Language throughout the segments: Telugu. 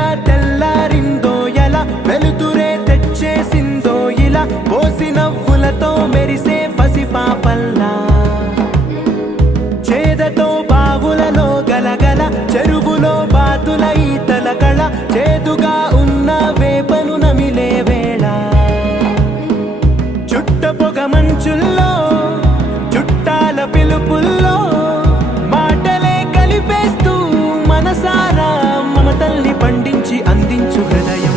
మెల్లగా తెల్లారిందో ఎలా వెలుతురే తెచ్చేసిందో ఇలా పోసి నవ్వులతో మెరిసే పసిపాపల్లా చేదతో బావులలో గలగల చెరువులో బాతుల ఈతల కళ చేదుగా ఉన్న వేపను నమిలే వేళ చుట్ట పొగ మంచుల్లో చుట్టాల పిలుపుల్లో మాటలే కలిపేస్తూ మనసారా మమతల్ని పండించి అందించు హృదయం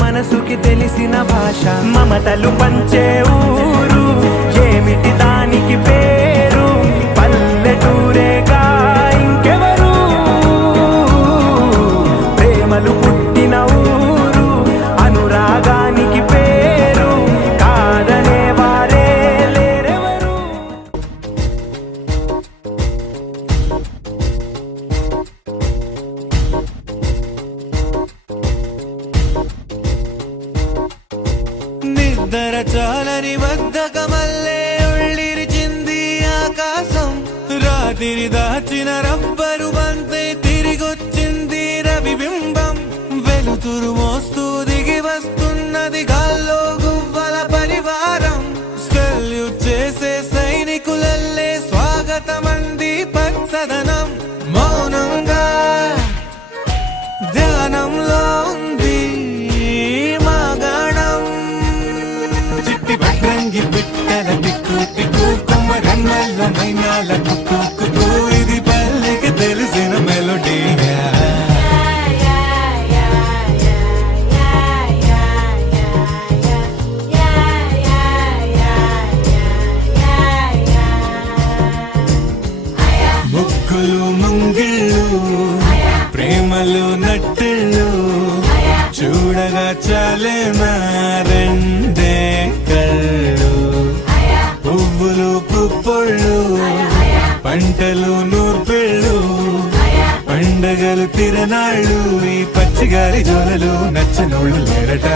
మనసుకి తెలిసిన భాష మమతలు పంచే ఊరు ఏమిటి దానికి పేరు పల్లెటూరేగా ఇంకెవరు ప్రేమలు పుట్టిన ఊరు అనురాగానికి పేరు కాదనే వారే లేరెవరు నిద్ర చాలని బద్ధకమల్లే ఉళ్ళిరిచింది ఆకాశం రాత్రి దాచిన రబ్బరు బంతే తిరిగొచ్చింది రవిబింబం వెలుతురు మోస్తూ దిగి వస్తున్నది గాల్లో గువ్వల పరివారం సెల్యూట్ చేసే సైనికులల్లే స్వాగతమంది పచ్చదనం మౌనంగా ధ్యానంలో ఉంది రంగి బిట్టల టిక్కు టిక్కు కుమ్మరన్నల మైనాల కుక్కు కుక్కు ఇది పల్లెకి తెలిసిన మెలోడీ ముగ్గులు ముంగిళ్ళు ప్రేమలు నట్టిళ్ళు చూడగా చాలే రెండే కళ్ళు పువ్వులు పుప్పొళ్ళు పంటలు నూర్పిళ్ళు పండగలు తిరనాళ్ళు ఈ పచ్చిగారి జోలలు నచ్చనోళ్ళు లేరట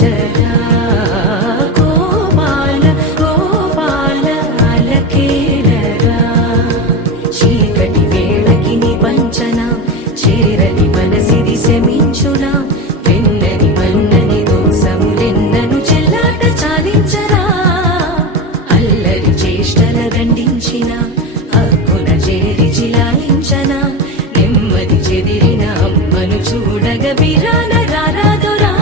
పంచరా గోపాల గోపాల అలకేలరా చీకటి వేళకి నీ పంచన చేరని మనసిది శమించునా వెన్నని మన్నని దోసములెన్నను చెల్లాట చాలించరా అల్లరి చేష్టల దండించిన హక్కున చేరి చిలాలించన నెమ్మది చెదిరిన అమ్మను చూడగ విరాన రారాదురా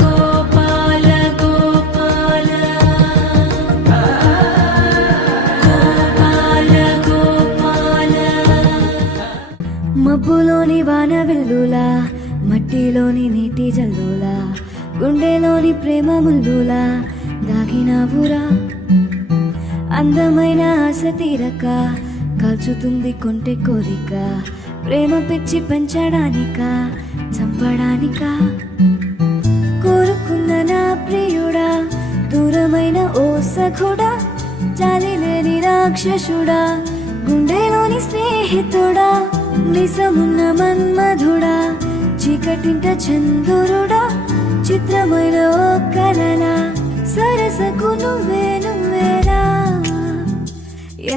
గోపాల గోపాల గోపాల గోపాల మబ్బులోని వాన వెల్లులా మట్టిలోని నీటి జల్లులా గుండెలోని ప్రేమ ముల్లులా దాగినావురా అందమైన ఆశ తీరక కాల్చుతుంది కొంటె కోరిక ప్రేమ పిచ్చి పెంచడానిక చంపడానిక కోరుకున్న నా ప్రియుడా దూరమైన ఓ సఖుడా జాలి లేని రాక్షసుడా గుండెలోని స్నేహితుడా నిజమున్న మన్మధుడా చీకటింట చంద్రుడా చిత్రమైన ఓ కలలా సరసకు నువ్వే నువ్వేరా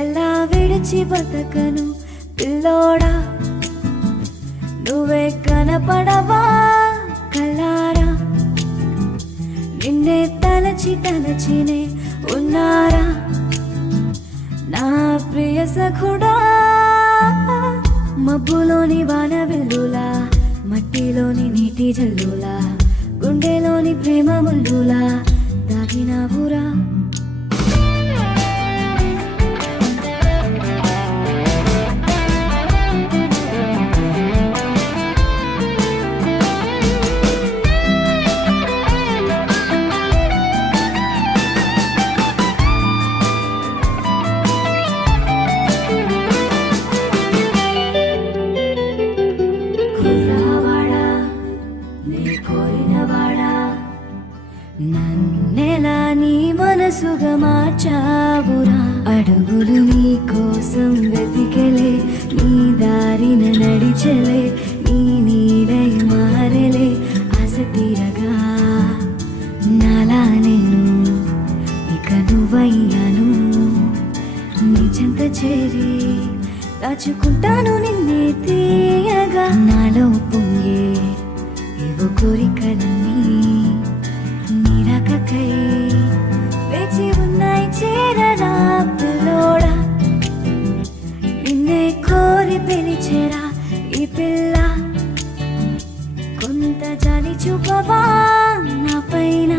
ఎలా విడిచి బతకను పిల్లోడా నువ్వే కనపడవా కల్లారా నిన్నే తలచి తలచినే ఉన్నారా నా ప్రియ సఖుడా మబ్బులోని వాన వెల్లులా మట్టిలోని నీటి జల్లులా గుండెలోని ప్రేమ ముల్లులా దాగినావురా కుర్రవాడా నీ కోరినవాడా నన్నెలా నీ మనసుగా మార్చావురా అడుగులు నీ కోసం వెతికెలే నీ దారిన నడిచెలే నీ నీడై మారెలే ఆశ తీరగా నాలా నేను ఇక నువ్వయ్యాను నీ చెంత చేరి దాచుకుంటాను నిన్నే తీయగా నాలో పొంగే ఇవో కోరికలన్నీ నిరాకకై వేచి ఉన్నాయి చేరరా పిల్లోడా నిన్నే కోరి పిలిచేరా ఈ పిల్ల కొంత జాలి చూపవా నా పైన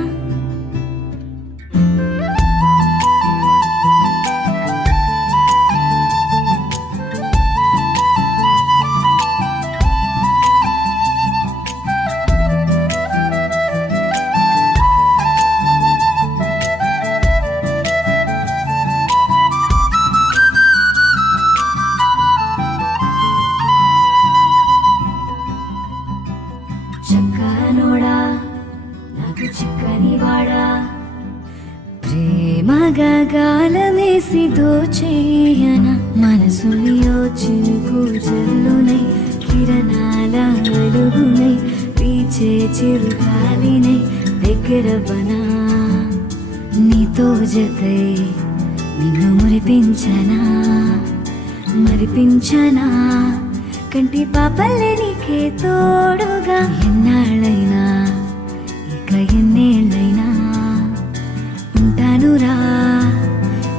చక్కనోడా నాకు చిక్కని వాడా ప్రేమగా గాలమేసి దోచేయన మనసుని ఓ చినుకు జల్లునై కిరణాల వెలుగునై పీచే చిరుగాలినై దగ్గరవనా నీతో జతై నిన్ను మరిపించనా కంటి పాపల్లే నీకే తోడుగా ఎన్నాళ్ళైనా ఇక ఎన్నేళ్ళైనా ఉంటానురా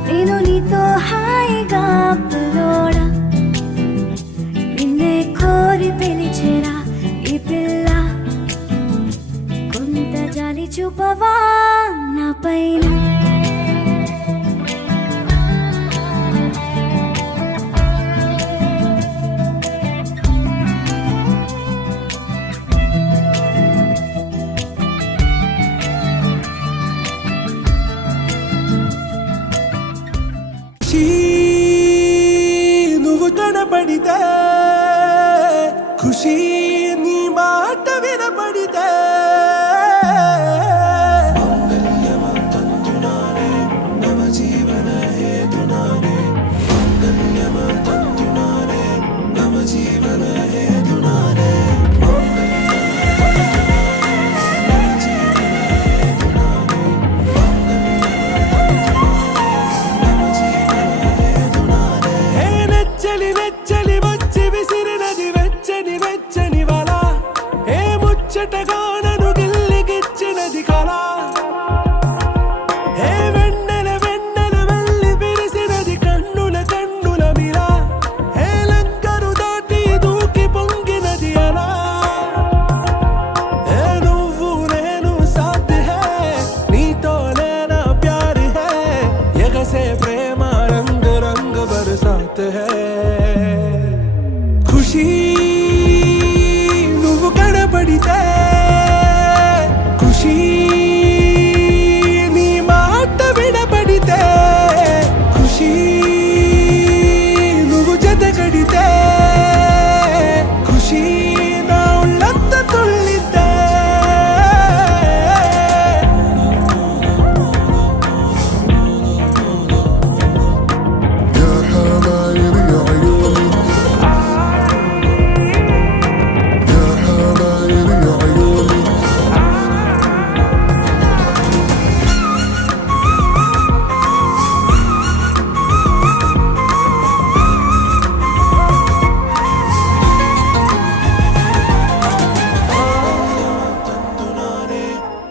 నేను నీతో హాయిగా పిల్లోడా నిన్నే కోరి పిలిచేరా ఈ పిల్ల కొంత జాలి చూపవా నా పైన నువ్వు కనపడితే ఖుషి నీ మాట వినపడితే ముచ్చటగా నన్ను గిల్లిగిచ్చినది కళ ఏ వెన్నెల వెన్నెల వెళ్ళి విరిసినది కన్నుల కన్నుల మిరా ఏ లంకరు దాటి దూకి పొంగినది అలా ఏ నువ్వు నేను సాథ్ హై నీతోనే నా ప్యార్ హై ఎగసే ప్రేమ రంగ్ రంగ్ బరసాత్ హై ఖుషీ నువ్వు కనపడితే ఖుషీ నీ మాట వినపడితే ఖుషీ నువ్వు జతగడితే ఖుషీ నా ఉళ్ళంత తుళ్ళితే يا حبايبي عيوني يا حبايبي عيوني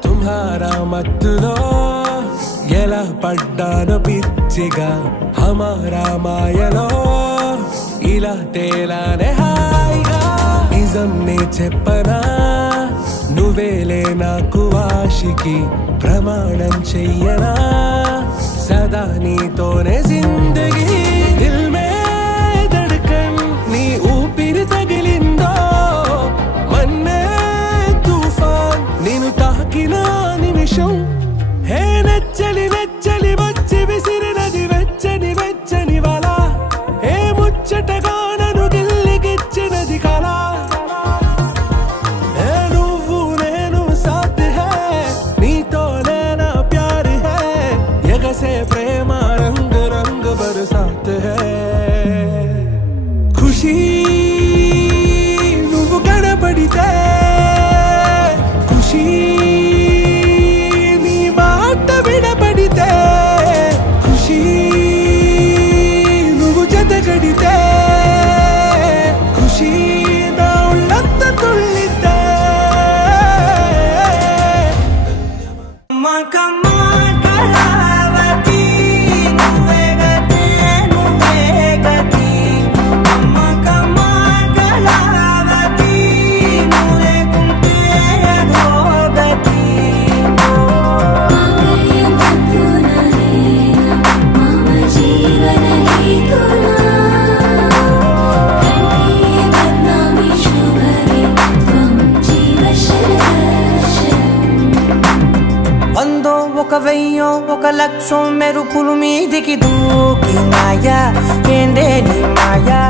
తుమ్హారా మత్తులో ఎలా పడ్డాను పిచ్చిగా హమారా మాయలో ఇలా తేలానే హాయిగా నిజం నే చెప్పనా నువ్వేలే నాకు ఆశికి ప్రమాణం చెయ్యనా సదా నీతోనే జిందగీ దిల్ మే ధడ్కన్ నీ ఊపిరి తగిలిందో మన్నే తుఫాన్ నేను తాకిన నిమిషం హే నచ్చలి నచ్చలి వచ్చి విసిరినది వెచ్చని వెచ్చని వల ఏ ముచ్చటగా నన్ను గిల్లిగిచ్చినది కళ ఏ నువ్వు నేను సాథ్ హై నీతోనే నా ప్యార్ హై ఎగసే ప్రేమ రంగ్ రంగ్ బరసాత్ హై ఖుషీ నువ్వు కనపడితే ఖుషీ నీ మాట వినపడితే ఖుషీ నువ్వు జతగడితే ఖుషీ నా ఉళ్ళంత తుళ్ళితే వందో ఒక వెయ్యో ఒక లక్షం మెరుపులు మీదికి దూకి మాయా ఏందే నీ మాయా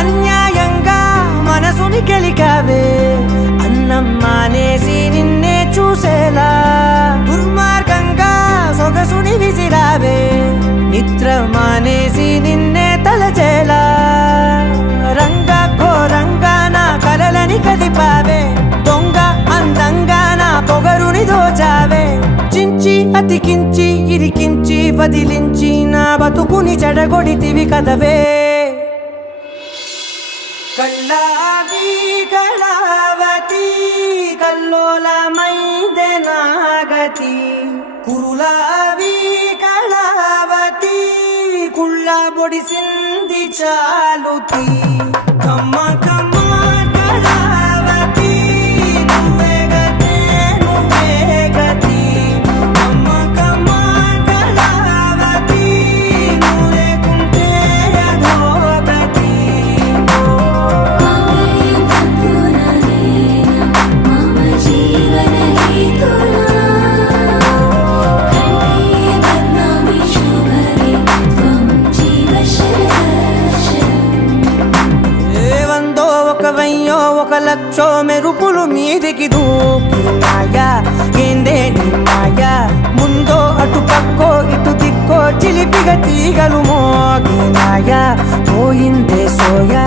అన్యాయంగా మనసుని గెలికావే అన్నం మానేసి నిన్నే చూసేలా దుర్మార్గంగా సొగసుని విసిరావే నిద్ర మానేసి నిన్నే తలచేలా రంగా ఘోరంగా నా కలలని కదిపావే దొంగ అందంగా నా పొగరుని దోచావే చించి అతికించి ఇరికించి వదిలించి నా బతుకుని చెడగొడితివి కదవే కళ్ళావి కళావతి కల్లోలమైందే నాగతి కురులావి కళావతి కుళ్ళ బొడిసింది చాలుతి కమ్మ కమ్మ కళావతి నువ్వే గతే నువ్వే గతి కమ్మ కమ్మ కళావతి నువ్వు లేకుంటే అధోగతి ఒక లక్షో మెరుపులు మీదికి దూకినాయా ఏందే నీ మాయా ముందో అటు పక్కో ఇటు దిక్కో చిలిపిగ తీగలు మోగినాయా పోయిందే సోయా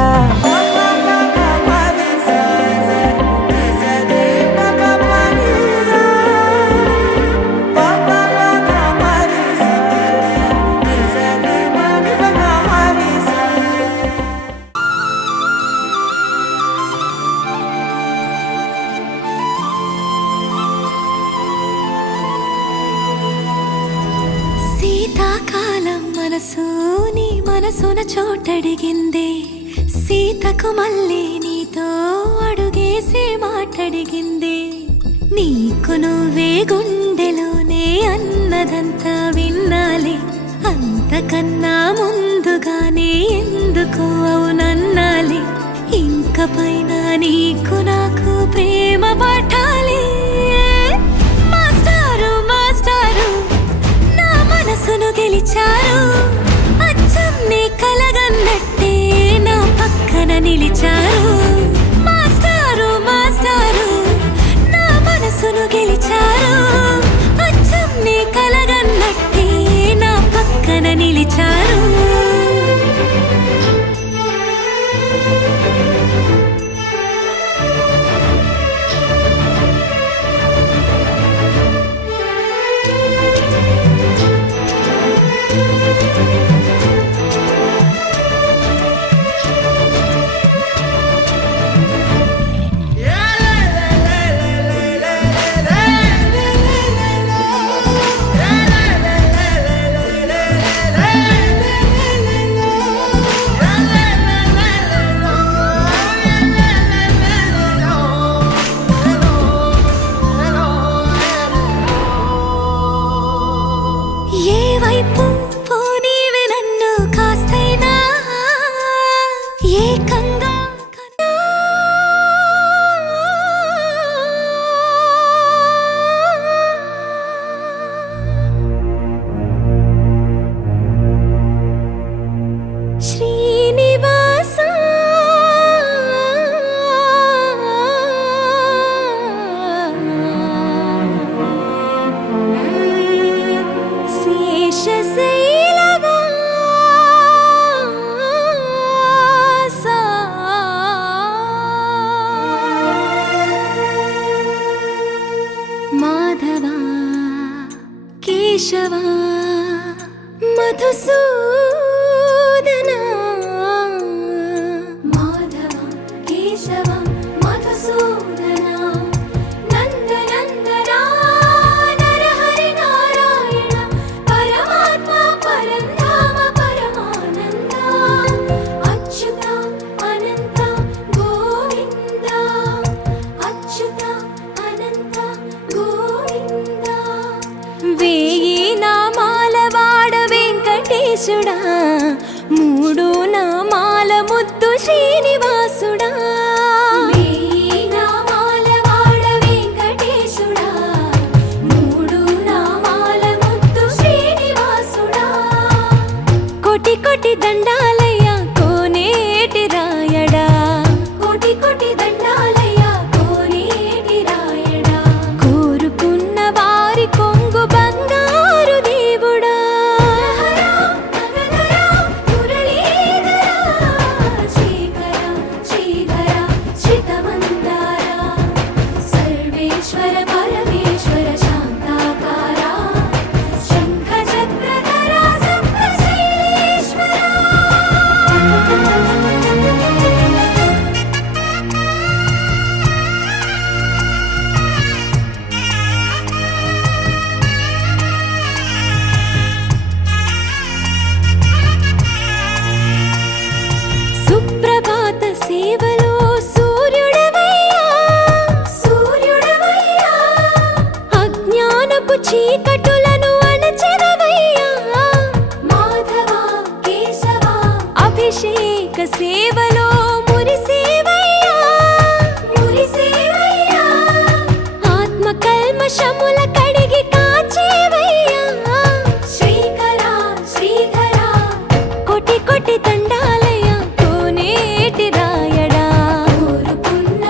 శీతాకాలం మనసు నీ మనసున చోటడిగిందే సీతకు మళ్ళీ నీతో అడుగేసే మాటడిగిందే నీకు నువ్వే గుండెలోనే అన్నదంతా విన్నాలే అంతకన్నా ముందుగానే ఎందుకు అవునన్నాలే ఇంక పైన నీకు నాకు ప్రేమ పాఠాలే మాస్టారు మాస్టారు నా మనసును గెలిచారు అచ్చం నీ కలగన్నట్టే నా పక్కన నిలిచారు మాస్టారు మాస్టారు నా మనసును గెలిచారు అచ్చం నీ కలగన్నట్టే నా పక్కన నిలిచారు ఏ వైపు పోనీవి నన్ను కాస్తైనా ఏకంగా శ్రీనివాస మాధవా కేశవా మధుసూదనా మాధవా కేశవా మధుసూదనా నందనందనా నరహరి నారాయణ పరమాత్మ పరంధామ పరమానంద అచ్యుత అనంత గోవింద అచ్యుత అనంత గోవింద వేయి నామాల వాడ వెంకటేశుడా మూడు నామాల ముద్దు శ్రీనివాసుడా వేయి నామాల వాడ వెంకటేశుడా మూడు నామాల ముద్దు శ్రీనివాసుడా కోటి కోటి దండాలయ్యా కోనేటి రాయడా కోటి కోటి దండాలయ్యా కోనేటి రాయడా కోరుకున్న వారి కొంగు బంగారు దేవుడా శ్రీకర శ్రీధర శ్రితమందార సర్వేశ్వర పరమేశ్వర శాంతాకార శంఖ చక్రధర సప్తశైలేశ్వర సుప్రభాత సేవలో సూర్యుడవయ్యా సూర్యుడవయ్యా అజ్ఞానపు చీకటులను అణచెదవయ్యా మాధవా కేశవా అభిషేక సేవలో మురిసేవయ్యా మురిసేవయ్యా ఆత్మ కల్మషముల కడిగి కాచేవయ్యా శ్రీకర శ్రీధర కోటి కోటి దండాలయ్యా కోనేటి రాయడా కోరుకున్న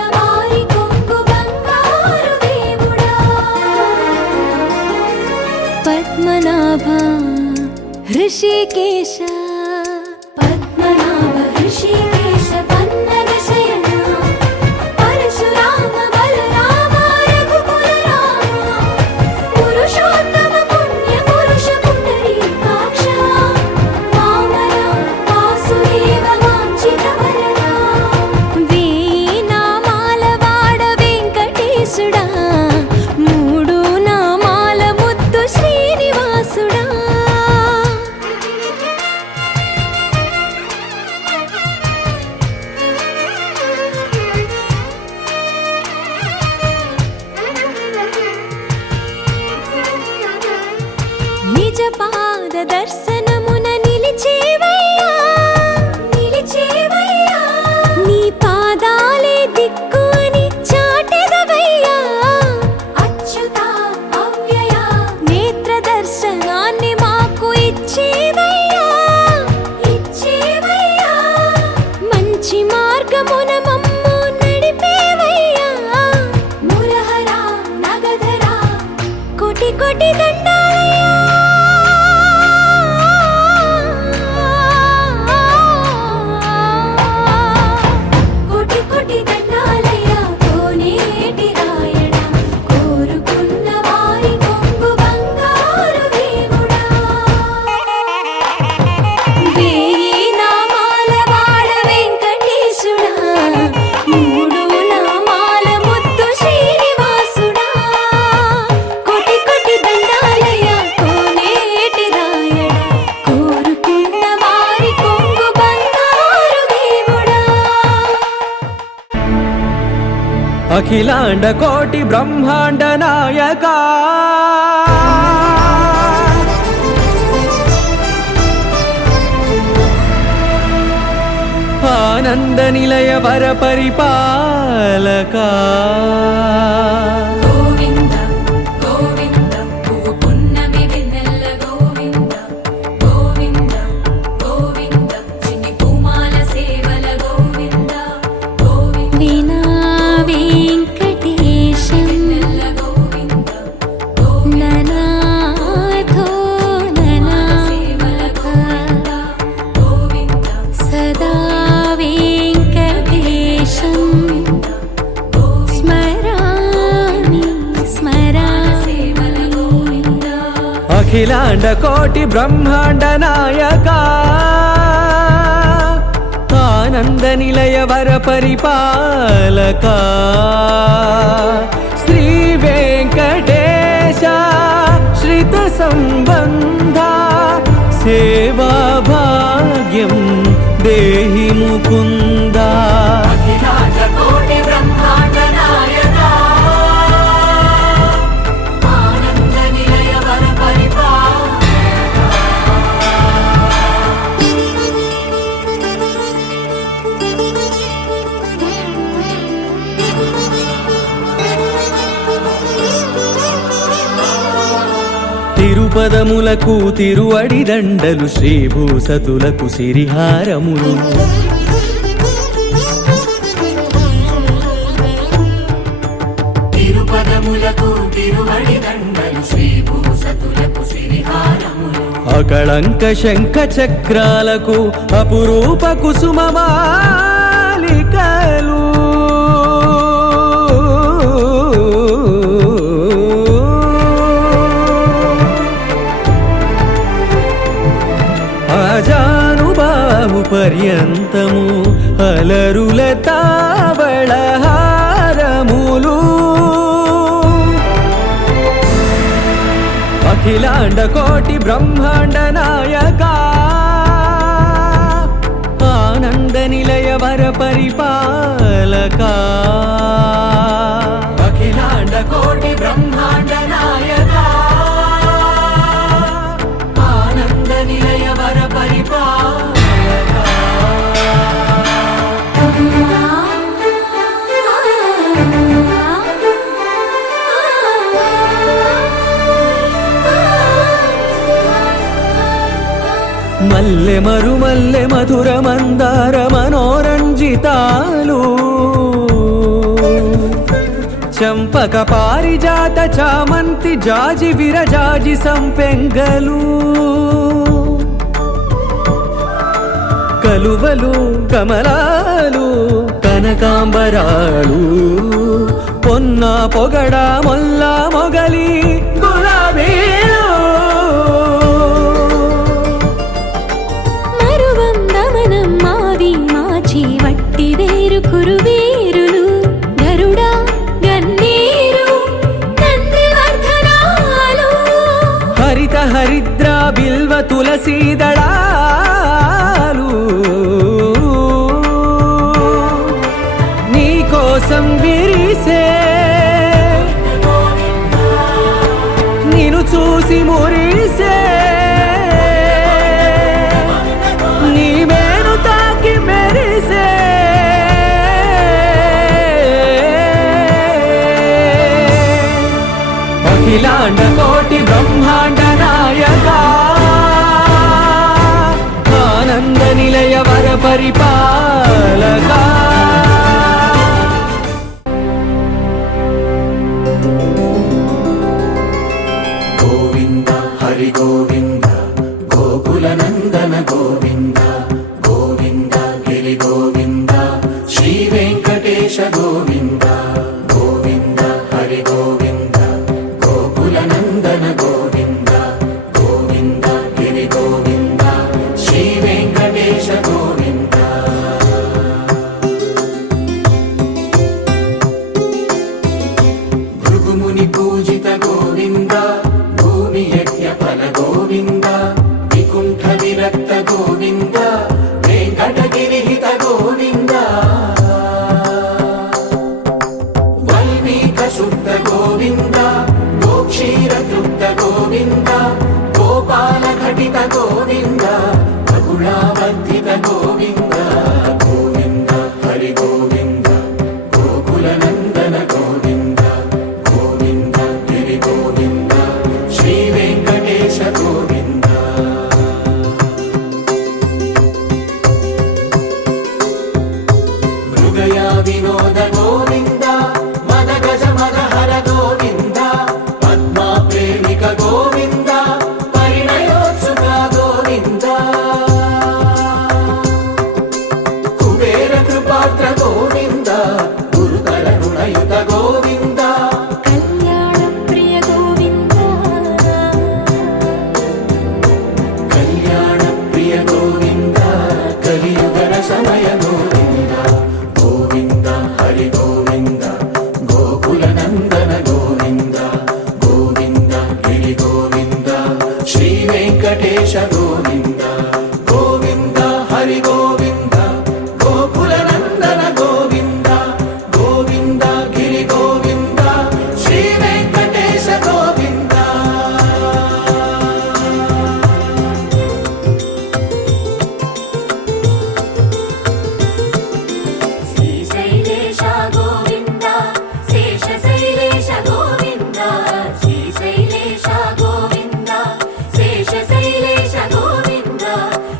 కోటి దండాలయ్యా కోటి కోటి దండాలయ్యా కోనేటి రాయడా కోరుకున్న వారి కొంగు బంగారు దేవుడా వేయి నామాల వాడ వెంకటేశుడా మూడు నామాల ముద్దు శ్రీనివాసుడా కోటి కోటి దండాలయ్యా కోనేటి రాయడా కోరుకున్న వారి కొంగు బంగారు దేవుడా అఖిలాండ కోటి బ్రహ్మాండ నాయక ఆనంద నిలయ వర పరిపాలక గోవింద గోవింద పువ్వు పున్నమి వెన్నెల గోవింద గోవింద గోవింద చిన్ని పూమాల సేవల గోవింద గోవింద వీణా వెంకటేశం వెన్నెల గోవింద ననాథో ననా సేవల గోవింద గోవింద సదా వెంకటేశం స్మరామి స్మరామి అఖిలాండ కోటి బ్రహ్మాండ నాయక ఆనంద నిలయ వర పరిపాలక శ్రీ వెంకటేశ శ్రిత సంబంధ సేవా భాగ్యం దేహి ముకుంద కోటి బ్రహ్మాండ నాయక ఆనంద నిలయ వర తిరుపదములకు తిరువడి దండలు శ్రీభూసతులకు సిరిహారములు తిరుపదములకు తిరువడి దండలు శ్రీభూసతులకు సిరిహారములు అకళంక శంఖ చక్రాలకు అపురూప కుసుమమాలికలు అజానుబాహు పర్యంతము అలరుల తావళహారములు అఖిలాండ కోటి బ్రహ్మాండ నాయక ఆనంద నిలయ వర పరిపాలక అఖిలాండ కోటి బ్రహ్మాండ నాయక ఆనంద నిలయ వర పరిపాలక మల్లె మరుమల్లె మధుర మందార మనోరంజితాలు చంపక పారిజాత చామంతి జాజి విరజాజి సంపెంగలు కలువలు కమలాలు కనకాంబరాలు పొన్న పొగడ మొల్ల మొగలి గులాబీలు మరువందమనం మావి మాచి వట్టి వేరు కురువేరులు గరుడా గన్నేరు నందివర్ధనాలు హరిత హరిద్ర బిల్వ తులసీదళాలు నీకోసం విరిసే నిన్ను చూసి మురిసే నీ మేను తాకి మెరిసే అఖిలాండ కోటి బ్రహ్మాండ నాయక ఆనంద నిలయ వర పరిపాలక గోవింద గోవింద హరి గోవింద గోకుల నందన గోవింద గోవింద గిరి గోవింద శ్రీ వెంకటేశ గోవింద భృగుముని పూజిత గోవింద భూమి యజ్ఞ ఫల గోవింద వికుంఠ విరక్త గోవింద వెంకటగిరిహిత గోవింద వల్మీక శుద్ధ గోవింద గోక్షీర తృప్త గోవింద గోపాల ఘటిత గోవింద బహుళావర్ధిత గోవింద గోవింద హరి గోవింద గోకుల నందన గోవింద గోవింద గిరి గోవింద శ్రీ వెంకటేశ గోవింద మృగయా వినోద గోవింద మద గజ మద హర గోవింద పద్మా ప్రేమిక గోవింద పరిణయోత్సుక గోవింద కుబేర కృపాత్ర గోవింద గురుతర రుణయుత గోవింద కళ్యాణ ప్రియ గోవింద కళ్యాణ ప్రియ గోవింద కలియుగర సమయ గోవింద గోవింద హరి గోవింద గోకుల నందన గోవింద గోవింద గిరి గోవింద శ్రీ వెంకటేశ గోవింద గోవింద హరి గోవింద గోకుల నందన గోవింద గోవింద గిరి గోవింద శ్రీ వెంకటేశ గోవింద శ్రీశైలేశ గోవింద శేషశైలేశ గోవింద శ్రీశైలేశ గోవింద శేషశైలేశ గోవింద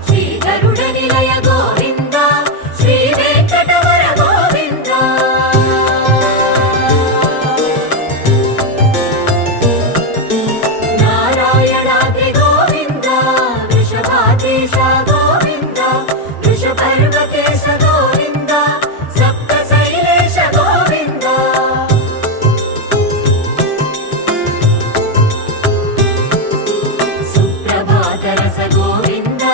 శ్రీ గరుడ నిలయ గోవింద శ్రీ వెంకటవర గోవింద నారాయణాద్రి గోవింద వృషభాద్రీశ గోవింద వృషపర్వతేశ గోవింద సప్త శైలేశ గోవింద సుప్రభాతరస గోవింద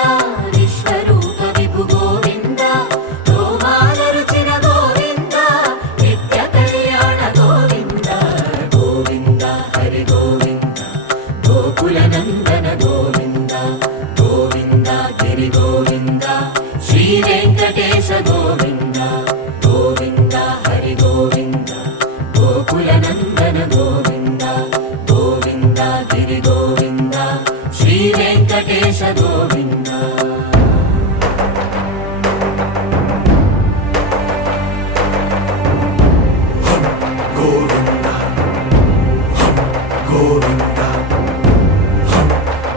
విశ్వరూప విభు గోవింద గోమాల రుచిర గోవింద నిత్య కళ్యాణ గోవింద గోవింద హరి గోవింద గోకుల నందన గోవింద గోవింద గిరి గోవింద శ్రీ వెంకటేశ గోవింద గోవింద హరి గోవింద గోకుల నందన గోవింద గోవింద గిరి గోవింద శ్రీ వెంకటేశ గోవింద గోవింద గోవింద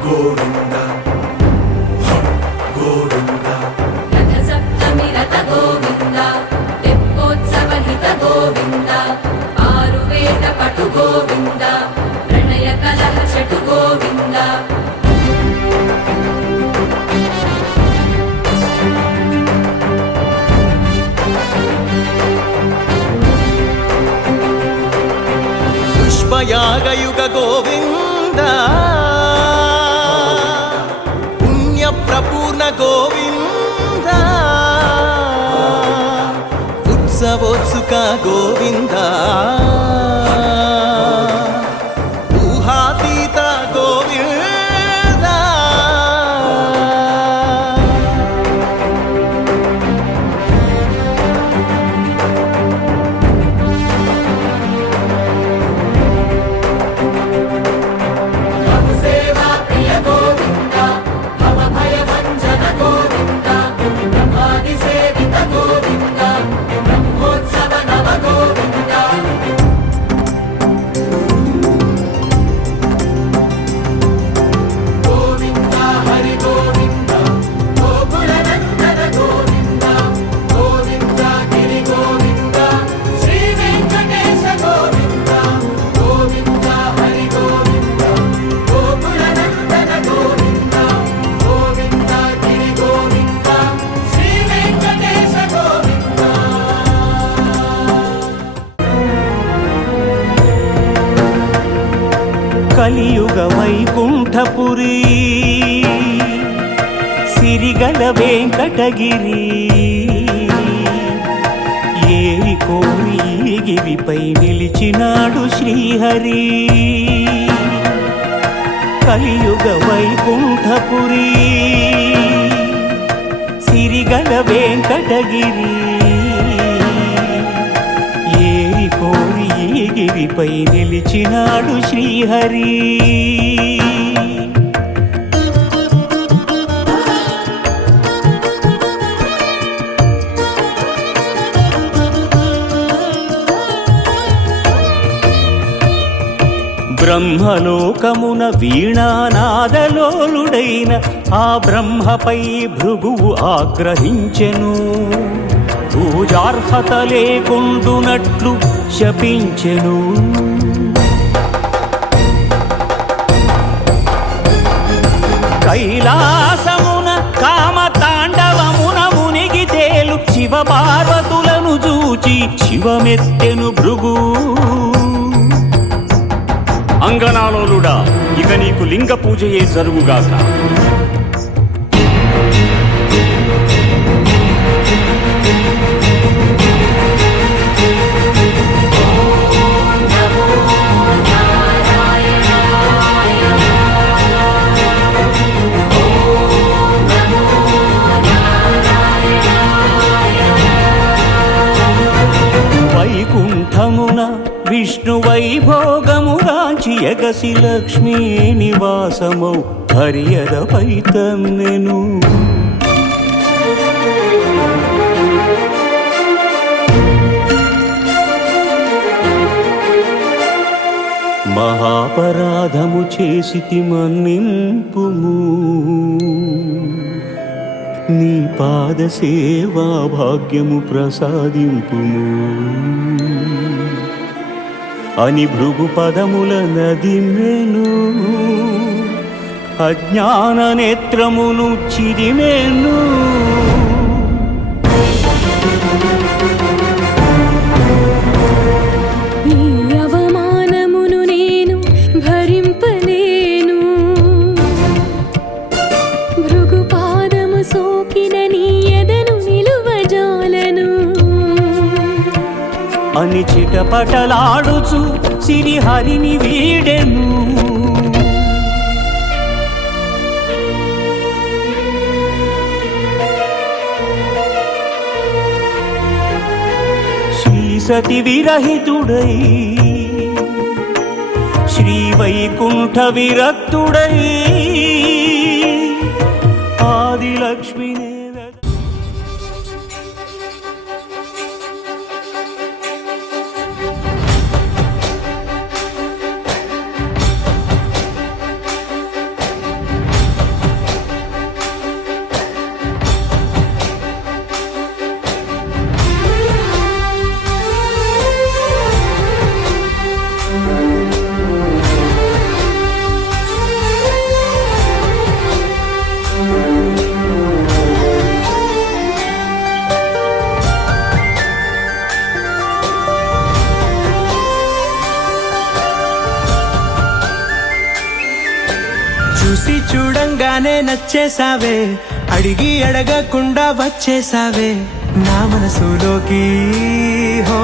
గోవింద గోవింద రథ సప్తమి రథ గోవింద తెప్పోత్సవ హిత గోవింద ఆరువేద పటు గోవింద ప్రణయ కలహ షటు గోవింద పుష్పయాగయుగ గోవింద పుణ్యప్రపూర్ణ గోవింద ఉత్సవోత్సుక గోవింద ఊహాతీత గోవింద సేవా ప్రియ గోవింద భవ భయ భంజన గోవింద బ్రహ్మాది సేవిత గోవింద బ్రహ్మోత్సవ నవ గోవింద కలియుగ వైకుంఠపురి సిరిగల వెంకటగిరి ఏరి కోరి గిరిపై నిలిచినాడు శ్రీహరి కలియుగ వైకుంఠపురి సిరిగల వెంకటగిరి ఏరి కోరి గిరిపై నిలిచినాడు శ్రీహరి బ్రహ్మలోకమున వీణానాదలోలుడైన ఆ బ్రహ్మపై భృగువు ఆగ్రహించెను పూజార్హత లేకుండునట్లు శపించెను కైలాసమున కామతాండవమున మునిగి తేలు శివ పార్వతులను చూచి శివమెత్తెను భృగు అంగనాలోలుడా ఇక నీకు లింగ పూజయే జరుగుగాక వైకుంఠమున విష్ణు వైభోగముగాంచి ఎగసి లక్ష్మీ నివాసమౌ హరియదపై తన్నెను మహాపరాధము చేసితి మన్నింపుము నీ పాద సేవా భాగ్యము ప్రసాదింపుము అని భృగు పదముల నదిమెను అజ్ఞాన నేత్రమును చిరిమెను ఈ అవమానమును నేను భరింపలేను భృగు పాదము సోకిన నీ ఎదను నిలువజాలను అని చిటపటలాడుచు సిరిహరిని వీడెను శ్రీ సతి విరహితుడై శ్రీ వైకుంఠ విరక్తుడై ఆదిలక్ష్మినే చూసి చూడంగానే నచ్చేసావే అడిగి అడగకుండా వచ్చేసావే నా మనసులోకి హో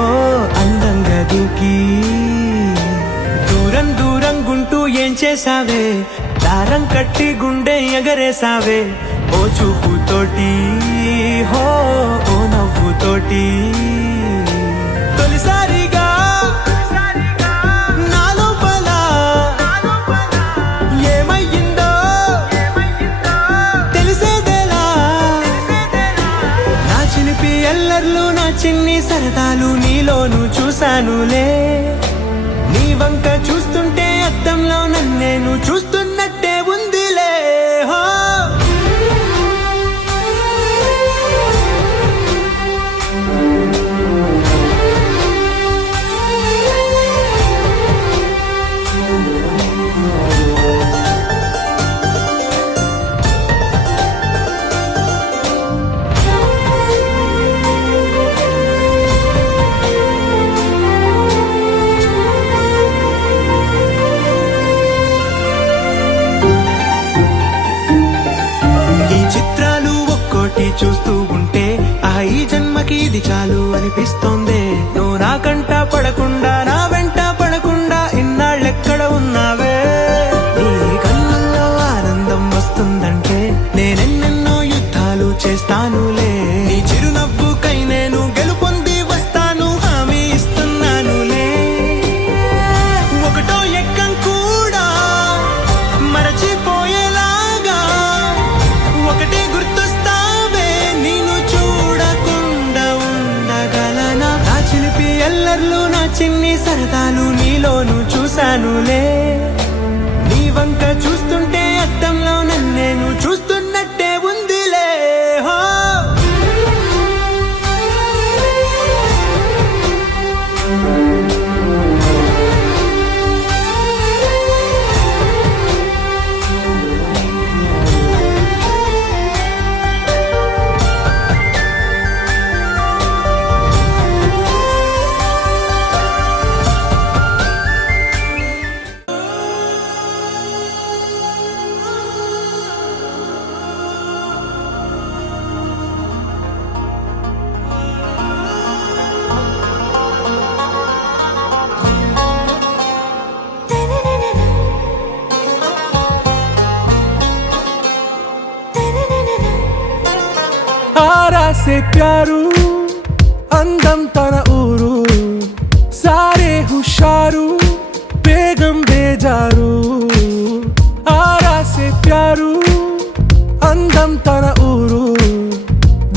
అందంగా దూకి దూరం దూరం గుంటూ ఏం చేసావే దారం కట్టి గుండె ఎగరేసావే ఓ చూపుతోటి హో ఓ నవ్వుతోటి తొలిసారిగా చిన్ని సరదాలు నీలోను చూశానులే నీ వంక చూస్తుంటే అద్దంలో నన్నేను చూస్తున్నట్టే ఉందిలే హో ఇది చాలు అనిపిస్తోంది. నువ్వు నా కంట పడకుండా నా వెంట పడకుండా ఇన్నాళ్ళెక్కడ ఉన్నావే. నీ కళ్ళల్లో ఆనందం వస్తుందంటే నేనెన్నెన్నో యుద్ధాలు చేస్తానులే. నీ చిరునవ్వుకై నేను గెలుపొంది వస్తాను, హామీ ఇస్తున్నానులే. ఒకటో ఎక్కం కూడా మరచిపోయేలాగా ఒకటే గుర్తొస్తావే. నేను చూడకుండా ఉండగలనా? నా చిలిపి ఎల్లర్లు నా చిన్ని సరదాలు నీలోను చూశానులే. నీ వంక చూస్తుంటే అద్దంలో నన్నేను చూస్తున్నట్టే ఉందిలే. హో आरा से प्यारू అందం తన ఊరు సారే హుషారు బేగం బేజారు. ఆరా సే ప్యారు అందం తన ఊరు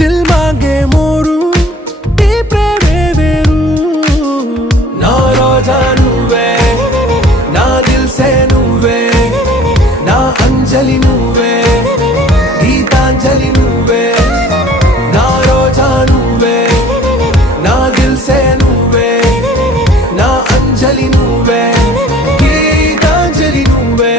దిల్ మాంగే మోరు ఈ ప్రేమే వేరు. నా రోజా నువ్వే, నా దిల్ సే నువ్వే, నా అంజలి నువ్వే, గీతాంజలి నువ్వే. నా రోజా నువ్వే, నా దిల్ సే నువ్వే, నా అంజలి నువ్వే, గీతాంజలి నువ్వే.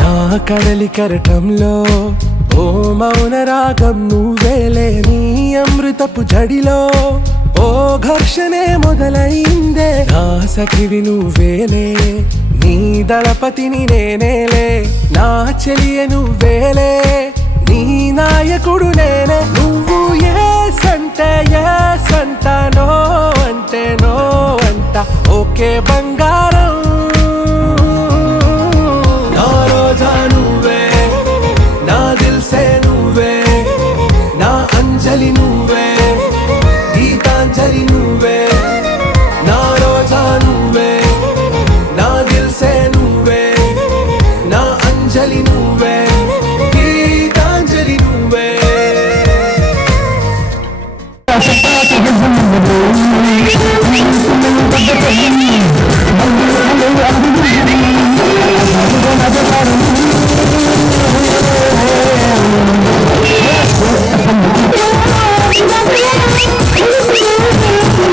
నా కడలి కరటంలో ఓ మౌన రాగం నువ్వేలే. నీ అమృతపు జడిలో ఓ ఘర్షణే మొదలైందే. నా సఖివి నువ్వేలే, నీ దళపతిని నేనేలే. నా చెలియ నువ్వేలే, నీ నాయకుడు నేనే. నువ్వు ఏ సంటే ఏ సంట, నో అంటే నో అంట. ఓకే బంగారం. నా రోజా నువ్వే, నా దిల్ సే నువ్వే, నా అంజలి నువ్వే, గీతాంజలి నువ్వే. నా రోజా నువ్వే, నా దిల్ సే నువ్వే, నా అంజలి నువ్వే, గీతాంజలి నువ్వే. Thank you.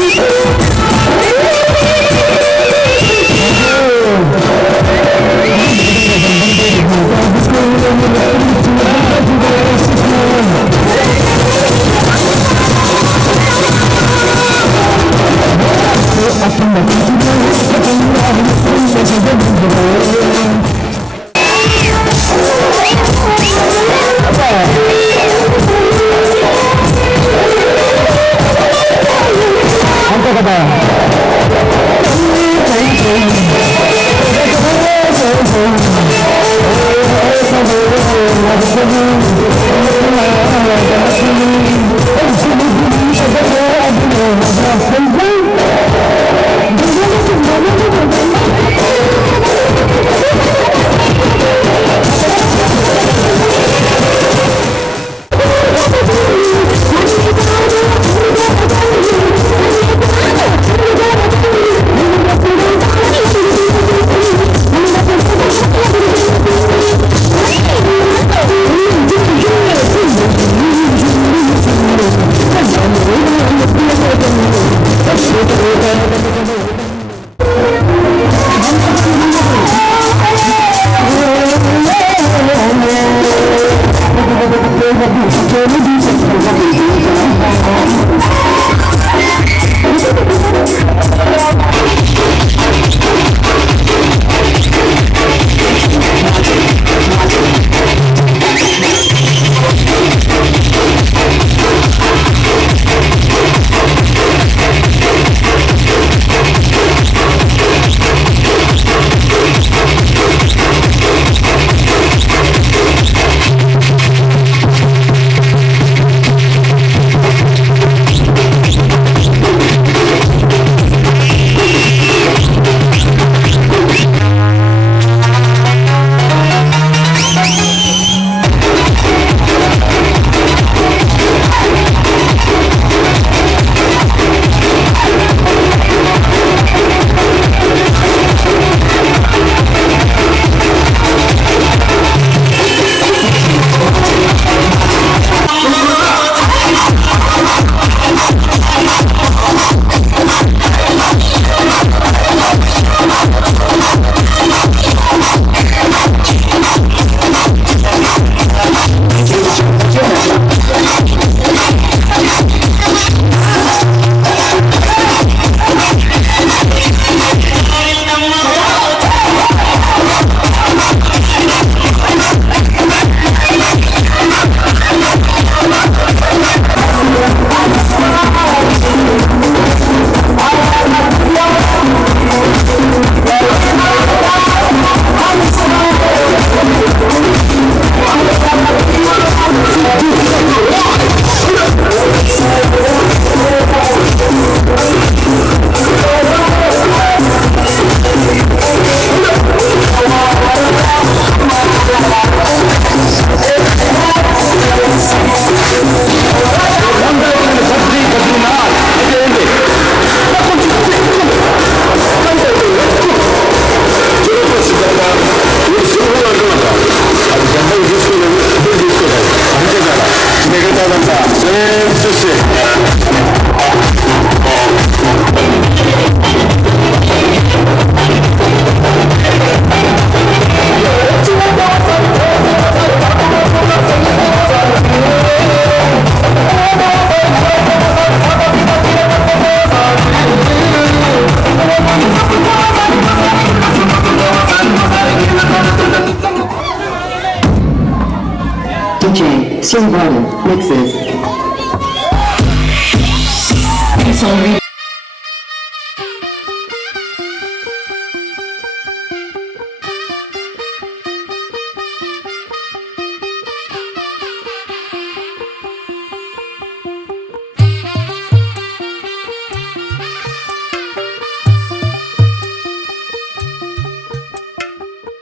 Chingani mixes.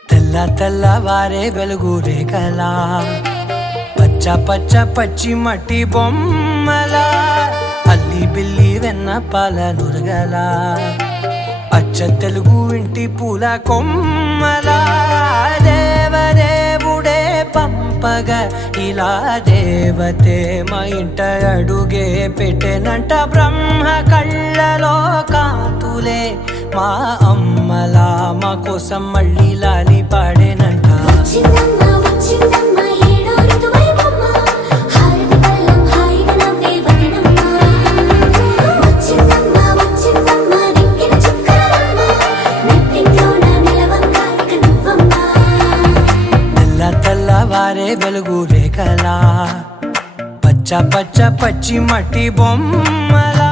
తెల్ల తెల్లవారే వెలుగు రేఖలా పచ్చ పచ్చ పచ్చి మట్టి బొమ్మలా అల్లి బిల్లి వెన్న పాల నురగలా అచ్చ తెలుగు ఇంటి పూల కొమ్మలా దేవదేవుడే పంపగా ఇలా దేవతే మా ఇంట అడుగే పెట్టెనంట బ్రహ్మ కళ్ళలో కాంతులే మా అమ్మలా మా కోసం మళ్ళీ లాలి పాడేనంట వచ్చిందమ్మ వచ్చిందమ్మ ఏడో ఋతువైవమ్మ హారతి పళ్ళం హాయిగా నవ్వే వదనమ్మ వచ్చిందమ్మ వచ్చిందమ్మ నెక్కిన చుక్కలమ్మ నెట్టింట్లోన నిలవంగా ఇక నువ్వమ్మ తెల్ల తెల్లవారే వెలుగు రేఖలా పచ్చ పచ్చ పచ్చి మట్టి బొమ్మలా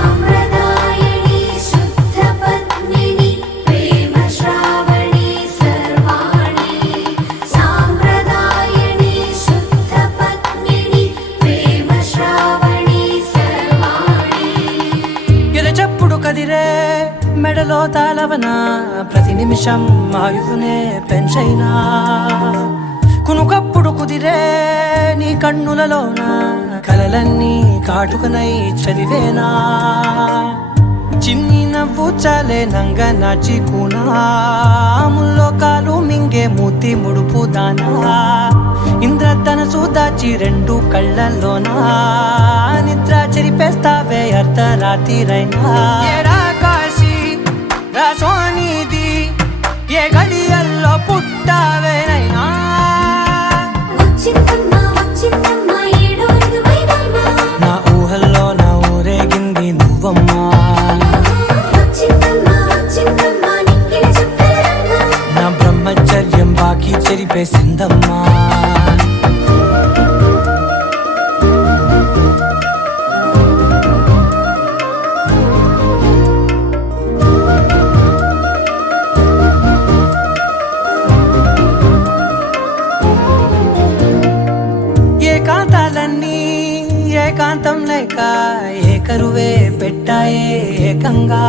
సాంప్రదాయని శుద్ధ పద్మిని ప్రేమ శ్రావణి సర్వాణి సాంప్రదాయని శుద్ధ పద్మిని ప్రేమ శ్రావణి సర్వాణి ఎరచప్పుడు కదిరే మెడలో తాళవన ప్రతి నిమిషం ఆయువునే పెంచైనా కునుకప్పుడు కుదిరే నీ కన్నులలోన కలలన్నీ కాటుకనై చదివేనా చిన్ని నవ్వు చాలే నంగ నాచి ముల్లోకాలు మింగే మూతి ముడుపు దానా ఇంద్రధనసు దాచి రెండు కళ్ళల్లోనా నిద్ర చెరిపేస్తావే అర్ధరాత్రిరైనా ఏడా కాశీ రాసోనిది ఏ గడియల్లో పుట్టావేనైనా వచ్చిందమ్మ వచ్చిందమ్మ ఏడో ఋతువైవమ్మ నా ఊహల్లో నా ఊరేగింది నువ్వమ్మా వచ్చిందమ్మ వచ్చిందమ్మ నెక్కిన చుక్కలమ్మ నా బ్రహ్మచర్యం బాకీ చెరిపేసిందమ్మా ఏకాంతాలన్నీ ఏకాంతం లేక ఏకరువే పెట్టాయే ఏకంగా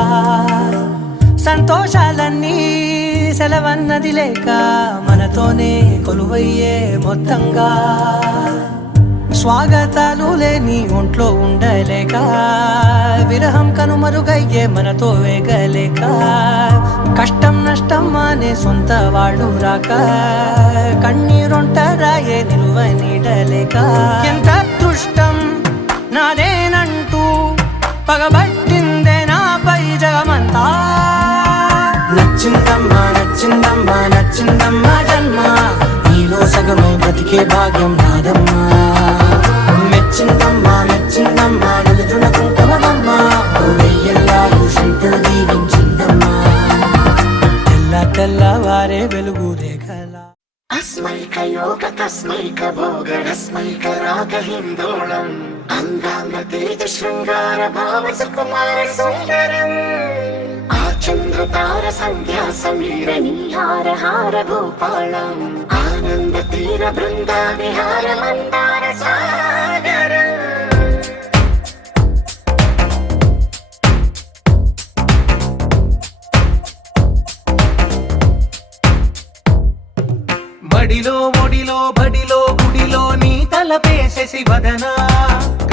సంతోషాలన్నీ సెలవన్నది లేక మనతోనే కొలువయ్యే మొత్తంగా స్వాగతాలు లేని ఒంట్లో ఉండలేక విరహం కనుమరుగయ్యే మనతో వేగలేక కష్టం నష్టం అనే సొంత వాడు రాక కన్నీరొంటరాయే నిలువ నీడలేక ఎంత అదృష్టం నాదేనంటూ పగబట్టిందే నాపై జగమంతా నచ్చిందమ్మా నచ్చిందమ్మా నచ్చిందమ్మా జన్మ నీలో సగమై బ్రతికే భాగ్యం నాదమ్మా మెచ్చిందమ్మా మెచ్చిందమ్మా నిలుచున కుంకుమమ్మా వెయ్యల్లాలు శంకరు దీవించిందమ్మా తెల్ల తెల్లవారే వెలుగు రేఖలా अस्मैकयोग तस्मैक भोगरस्मैक रागहिन्दोळम् अङ्गाङ्ग तेज शृङ्गार भाव सुकुमार सुन्दरम् आचन्द्रतार सन्ध्या समीर नीहार हार भूपालम् आनन्द तीर बृन्दा विहार मन्दार सागर మడిలో ఒడిలో బడిలో గుడిలో నీ తలపేసేసి వదనా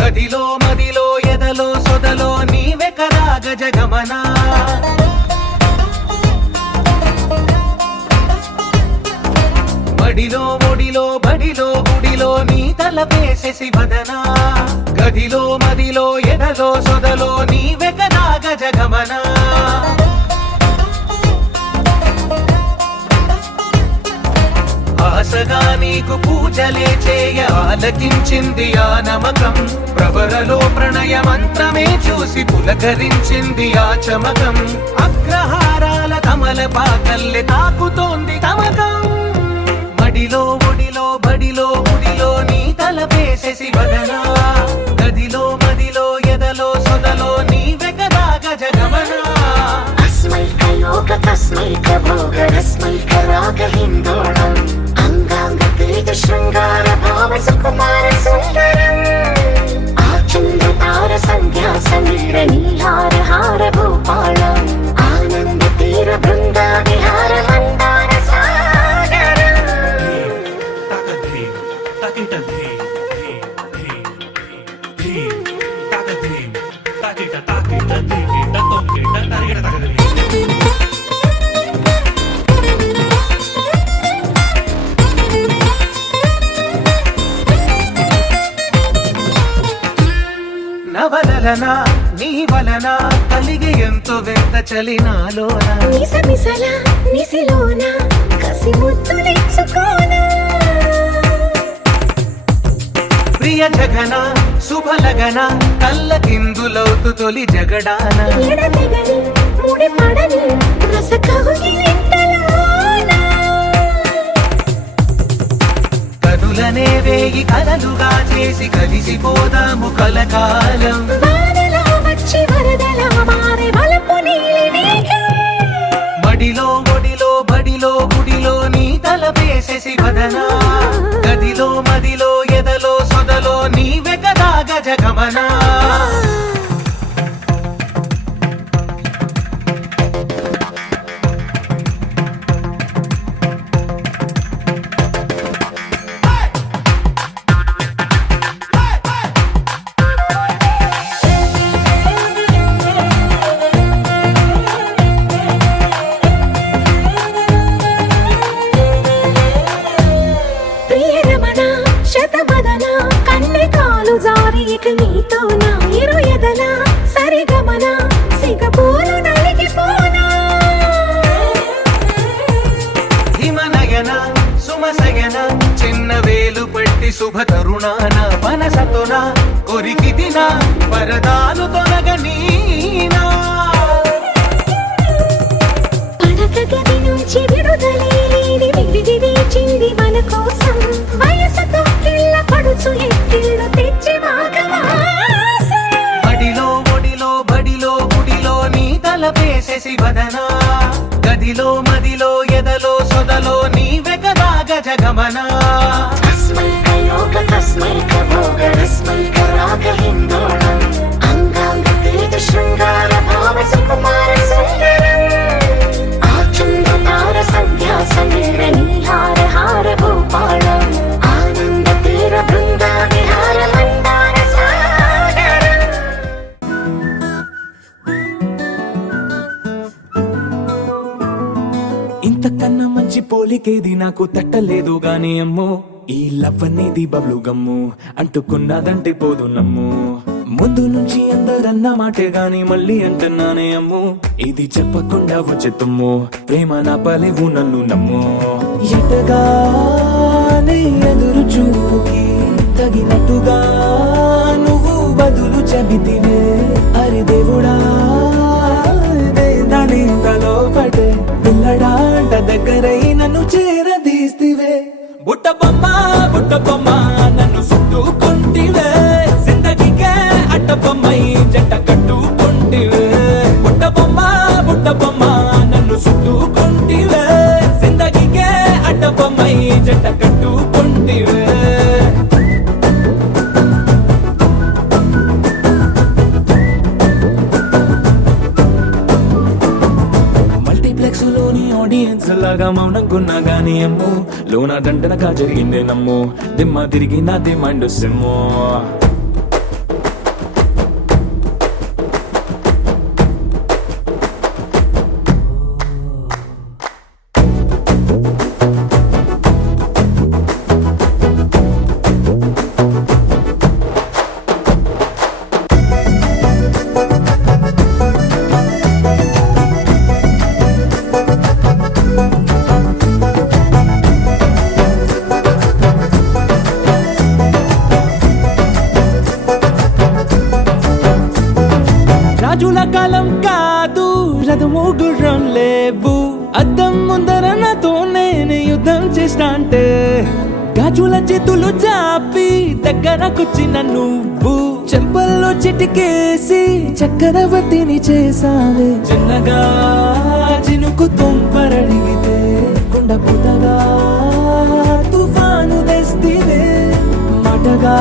గదిలో మదిలో ఎదలో సొదలో నీవె కదా గజగమనా మడిలో ఒడిలో బడిలో గుడిలో నీ తలపేసేసి వదనా గదిలో మదిలో ఎదలో సొదలో నీవె కదా గజగమనా ఆశ వరసగా నీకు పూజలే చేయ ఆలకించింది ఆ నమకం ప్రవరలో ప్రణయ మంత్రమే చూసి పులకరించింది ఆ చమకం అగ్రహారాల కమల పాకల్లె తాకుతోంది తమకం మడిలో ఒడిలో బడిలో గుడిలో నీ తలపేసేసి వదనా గదిలో మదిలో ఎదలో సొదలో నీ వెగదాగ జగమనా अस्मैकयोग तस्मैकभोगरस्मैकरागहिन्दोळम् अङ्गाङ्गतेज शृङ्गार भाव सुकुमार सुन्दरम् आचन्द्रतार सन्ध्या समीर नीहार हार भूपालम् आनन्द तीर बृन्दा विहार मन्दार सागरम् నవలన నీ వలన కలిగి ఎంతో వెంత చలినాలోన నిసమిసల నిసిలోన కసి ముద్దులిచ్చుకోన ప్రియ జగన శుభలగన కళ్ళకిందులవుతు తొలి జగడాన ఎడతెగని ముడి పడని రస కౌగిలింతలోన కనులనే వేయి కలలుగా చేసి కలిసిపోదాము కలకాలం వానలా వచ్చి వరదలా మారే వలపు నీలి మేఘం మడిలో ఒడిలో బడిలో గుడిలో నీ తలపేసేసి వదనా గదిలో మదిలో ఎదలో సొదలో నీ వెగదాగ జగమనా ప్రియరమణ శతబదన కన్నె కాలు జారి ఇక నీతో నా ఇరు ఎదల సరిగమన సిగపోలు నలిగిపోనా హిమనయన సుమసయన చిన్న వేలు పట్టి శుభ తరుణాన మనసతోన కొరికి దిన వరదాలు తొలగనీనా పడక గది నుంచి విడుదలే లేని విడిది వేచింది మన కోసం వయసుతో కిళ్ళ పడుచు ఎత్తిళ్ళు తెచ్చి మాఘమాసం బడిలో ఒడిలో బడిలో గుడిలో నీ తలపేసేసి వదనా గదిలో మదిలో ఎదలో సొదలో నీ వెగదాగ జగమనా अस्मैकयोग तस्मैकभोगरस्मैकरागहिन्दोळम् अङ्गाङ्गतेज शृङ्गार भाव सुकुमार सुन्दरम् आचन्द्रतार सन्ध्या समीर नीहार हार भूपालम् आनन्द तीर बृन्दा विहार मन्दार सागरम् ఇంతకన్నా మంచి పోలికేది నాకు తట్టలేదు గాని అమ్మో ఈ లవ్ అనేది బబ్లు గమ్ము అంటుకున్నదంటే పోదు నమ్ము ముందు నుంచి అందరన్న మాటే గాని మళ్ళీ అంటున్నానే అమ్ము ఇది చెప్పకుండా వచ్చే తుమ్ము ప్రేమ నా పలేవు నన్ను నమ్ము ఎటగానే ఎదురు చూపుకి తగినట్టుగా నువ్వు బదులు చెబితివే అరే దేవుడా దాని తలో పడే పిల్లడాంట దగ్గరై నన్ను చేరదీస్తివే బుట్ట బొమ్మ నన్ను చుట్టుకుంటివే జిందగీకే అట్ట బొమ్మై జంట కట్టుకుంటివే బుట్ట బొమ్మ నన్ను చుట్టుకుంటివే జిందగీకే అట్ట బొమ్మై జంట కట్టుకుంటివే మల్టీప్లెక్స్ లోని ఆడియన్స్ లాగా మౌనంకున్నా గానీ అమ్ము లోన దండనగా జరిగిందే నమ్ము దిమ్మ తిరిగి నాదే మైండ్ సిమ్ము కృష్ణ అంటే గాజుల చేతులు చాపి దగ్గరకొచ్చిన నువ్వు చెంపల్లో చిటికేసి చక్రవర్తిని చేసావే చిన్నగా చినుకు తుంపరడిగితే కుండ పుటగా తుఫాను తెస్తివే మాటగా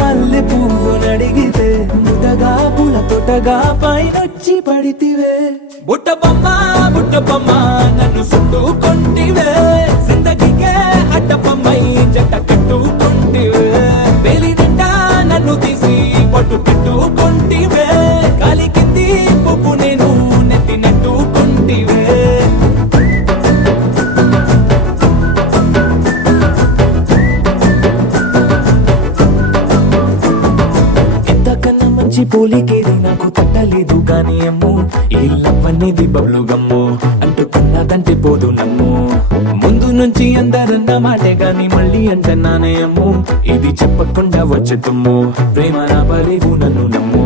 మల్లె పువ్వు నడిగితే ముటగా పూల తోటగా పైనొచ్చి పడితివే బుట్ట బొమ్మ నన్ను చుట్టుకొంటివే జిందగీకే అడ్డపమ్మై జంట కట్టుకొంటివే వేలి నిండా నన్ను తీసి పట్టు పెట్టుకొంటివే గాలి కింది పువ్వు నేను నెత్తినట్టుకొంటివే ఇంతకన్నా మంచి పోలికేది నాకు తట్టలేదు కానీ అమ్మో ఈ లవ్ అనేది బబ్లు గమ్ము అంటుకున్నదంటే పోదు నమ్ము ముందు నుంచి అందరన్న మాటే గాని మళ్ళీ అంటున్నానే అమ్ము ఇది చెప్పకుండా వచ్చే తుమ్ము ప్రేమ నా పలేవు నన్ను నమ్ము